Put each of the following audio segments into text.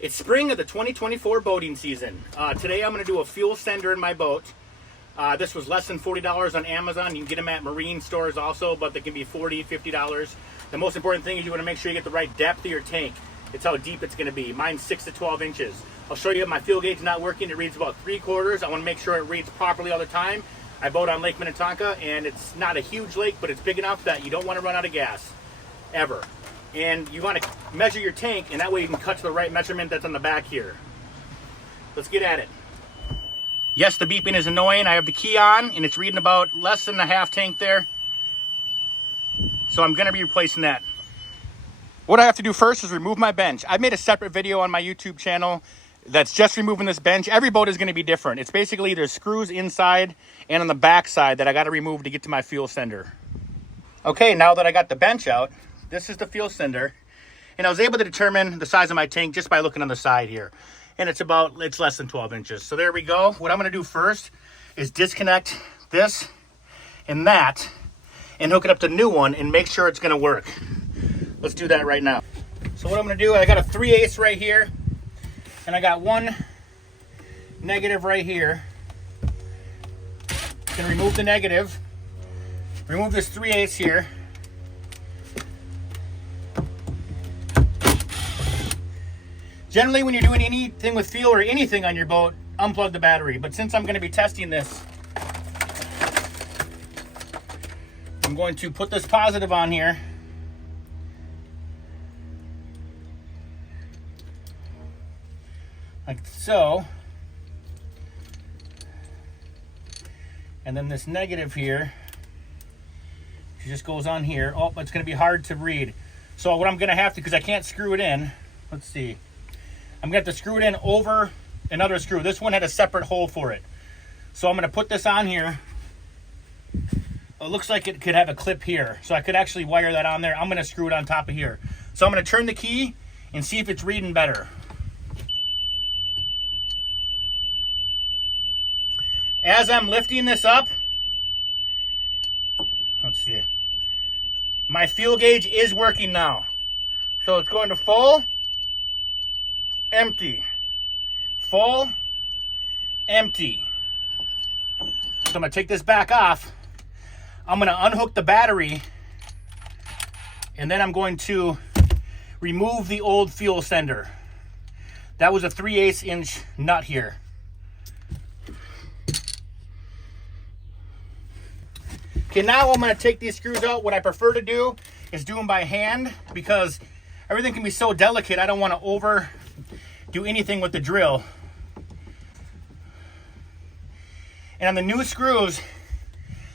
It's spring of the 2024 boating season. Today I'm going to do a fuel sender in my boat. This was less than $40 on Amazon. You can get them at marine stores also, but they can be $40, $50. The most important thing is you want to make sure you get the right depth of your tank. It's how deep it's going to be. Mine's 6 to 12 inches. I'll show you my fuel gauge not working. It reads about 3/4. I want to make sure it reads properly all the time. I boat on Lake Minnetonka, and it's not a huge lake, but it's big enough that you don't want to run out of gas, ever. And you want to measure your tank, and that way you can cut to the right measurement that's on the back here. Let's get at it. Yes, the beeping is annoying. I have the key on, and it's reading about less than a half tank there. So I'm going to be replacing that. What I have to do first is remove my bench. I made a separate video on my YouTube channel that's just removing this bench. Every boat is going to be different. It's basically there's screws inside and on the back side that I got to remove to get to my fuel sender. Okay, now that I got the bench out, this is the fuel sender, and I was able to determine the size of my tank just by looking on the side here. And it's less than 12 inches. So there we go. What I'm gonna do first is disconnect this and that and hook it up to the new one and make sure it's gonna work. Let's do that right now. So what I'm gonna do, I got a 3/8 right here, and I got one negative right here. I'm gonna remove the negative, remove this 3/8 here. Generally, when you're doing anything with fuel or anything on your boat, unplug the battery. But since I'm going to be testing this, I'm going to put this positive on here. Like so. And then this negative here, it just goes on here. Oh, it's going to be hard to read. So what I'm going to have to, because I can't screw it in, let's see. I'm going to have to screw it in over another screw. This one had a separate hole for it. So I'm going to put this on here. It looks like it could have a clip here. So I could actually wire that on there. I'm going to screw it on top of here. So I'm going to turn the key and see if it's reading better. As I'm lifting this up, let's see. My fuel gauge is working now. So it's going to full. Empty, full, empty. So I'm gonna take this back off. I'm gonna unhook the battery, and then I'm going to remove the old fuel sender. That was a 3/8 inch nut here. Okay, now I'm gonna take these screws out. What I prefer to do is do them by hand because everything can be so delicate. I don't want to do anything with the drill. And on the new screws,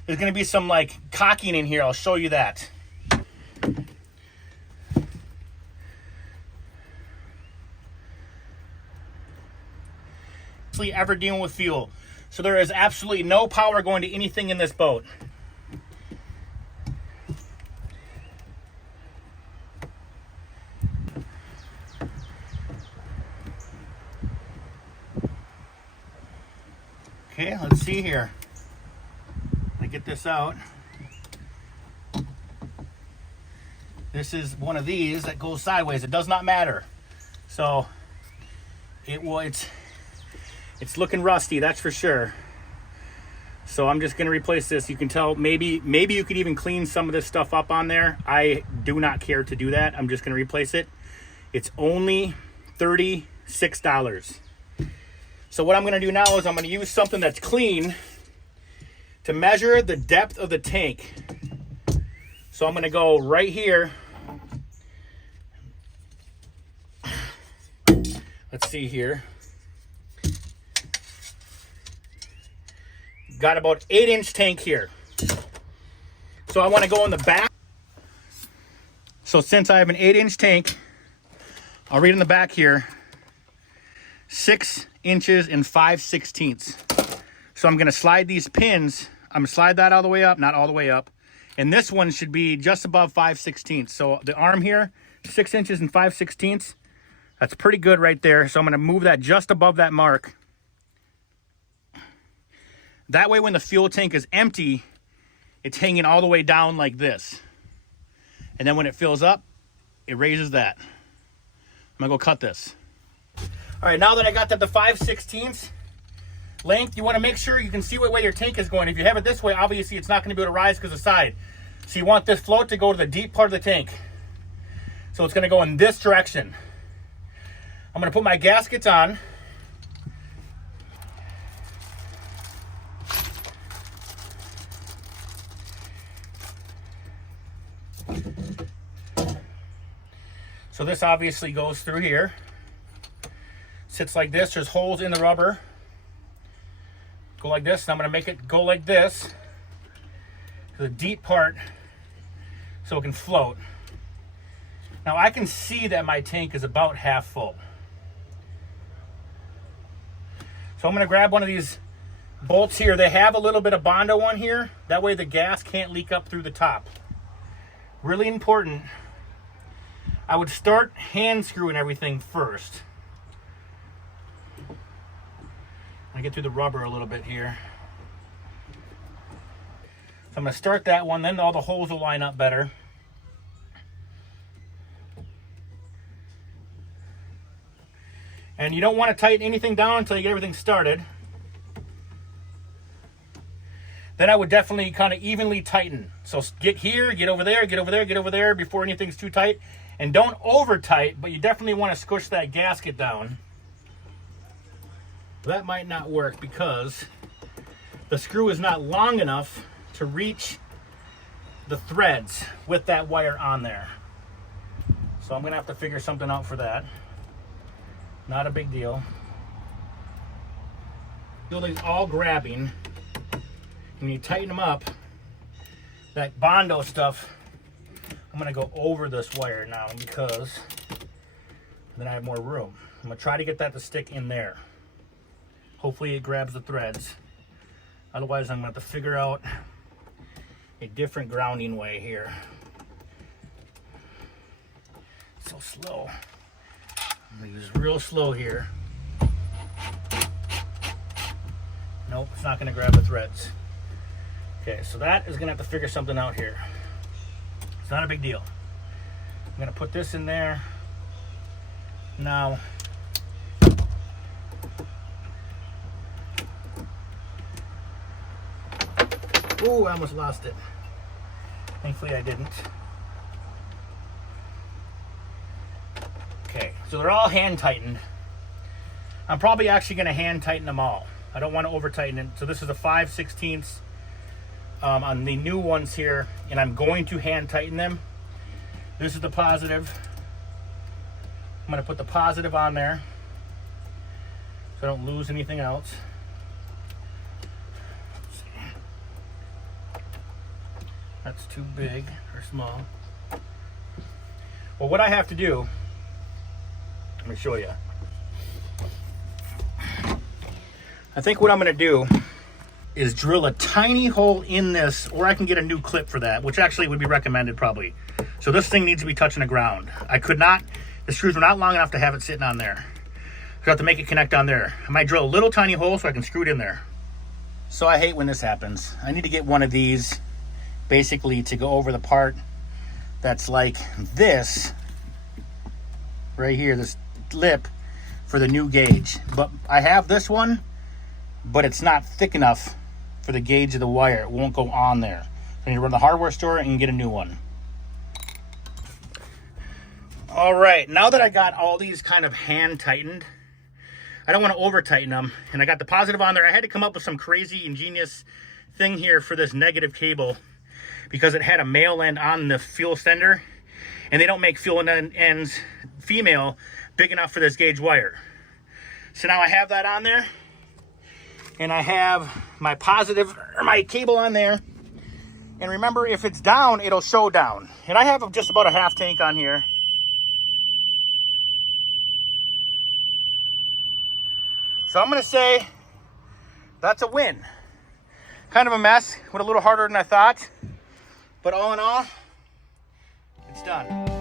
there's going to be some like cocking in here. I'll show you that. Ever dealing with fuel. So there is absolutely no power going to anything in this boat. Okay, let's see here. I get this out. This is one of these that goes sideways. It does not matter. So it's looking rusty, that's for sure. So I'm just gonna replace this. You can tell maybe you could even clean some of this stuff up on there. I do not care to do that. I'm just gonna replace it. It's only $36. So what I'm going to do now is I'm going to use something that's clean to measure the depth of the tank. So I'm going to go right here. Let's see here. Got about 8-inch tank here. So I want to go in the back. So since I have an 8-inch tank, I'll read in the back here. 6 inches and 5/16. So I'm going to slide these pins. I'm going to slide that all the way up, not all the way up. And this one should be just above 5/16. So the arm here, 6 inches and 5/16. That's pretty good right there. So I'm going to move that just above that mark. That way when the fuel tank is empty, it's hanging all the way down like this. And then when it fills up, it raises that. I'm going to go cut this. All right, now that I got that to 5/16 length, you want to make sure you can see what way your tank is going. If you have it this way, obviously it's not going to be able to rise because of the side. So you want this float to go to the deep part of the tank. So it's going to go in this direction. I'm going to put my gaskets on. So this obviously goes through here. Sits like this. There's holes in the rubber. Go like this, and I'm going to make it go like this to the deep part so it can float. Now I can see that my tank is about half full. So I'm going to grab one of these bolts here. They have a little bit of Bondo on here. That way the gas can't leak up through the top. Really important. I would start hand screwing everything first. I get through the rubber a little bit here. So I'm going to start that one, then all the holes will line up better. And you don't want to tighten anything down until you get everything started. Then I would definitely kind of evenly tighten. So get here, get over there, get over there, get over there before anything's too tight. And don't over tight, but you definitely want to squish that gasket down. That might not work because the screw is not long enough to reach the threads with that wire on there. So I'm going to have to figure something out for that. Not a big deal. Building's all grabbing. When you tighten them up, that Bondo stuff, I'm going to go over this wire now because then I have more room. I'm going to try to get that to stick in there. Hopefully it grabs the threads. Otherwise, I'm going to have to figure out a different grounding way here. So slow. I'm going to use real slow here. Nope, it's not going to grab the threads. Okay, so that is going to have to figure something out here. It's not a big deal. I'm going to put this in there. Now, ooh, I almost lost it. Thankfully I didn't. Okay, so they're all hand tightened. I'm probably actually going to hand tighten them all. I don't want to over tighten it. So this is a 5/16 on the new ones here, and I'm going to hand tighten them. This is the positive. I'm going to put the positive on there so I don't lose anything else. That's too big or small. Well, what I have to do, let me show you. I think what I'm going to do is drill a tiny hole in this, or I can get a new clip for that, which actually would be recommended probably. So this thing needs to be touching the ground. I could not, the screws were not long enough to have it sitting on there. So I have to make it connect on there. I might drill a little tiny hole so I can screw it in there. So I hate when this happens. I need to get one of these basically to go over the part that's like this right here, this lip for the new gauge. But I have this one, but it's not thick enough for the gauge of the wire. It won't go on there. So I need to run to the hardware store and get a new one. All right, now that I got all these kind of hand tightened, I don't want to over tighten them, and I got the positive on there. I had to come up with some crazy ingenious thing here for this negative cable because it had a male end on the fuel sender, and they don't make fuel ends female big enough for this gauge wire. So now I have that on there, and I have my positive, or my cable on there. And remember, if it's down, it'll show down. And I have just about a half tank on here. So I'm gonna say that's a win. Kind of a mess, went a little harder than I thought, but all in all, it's done.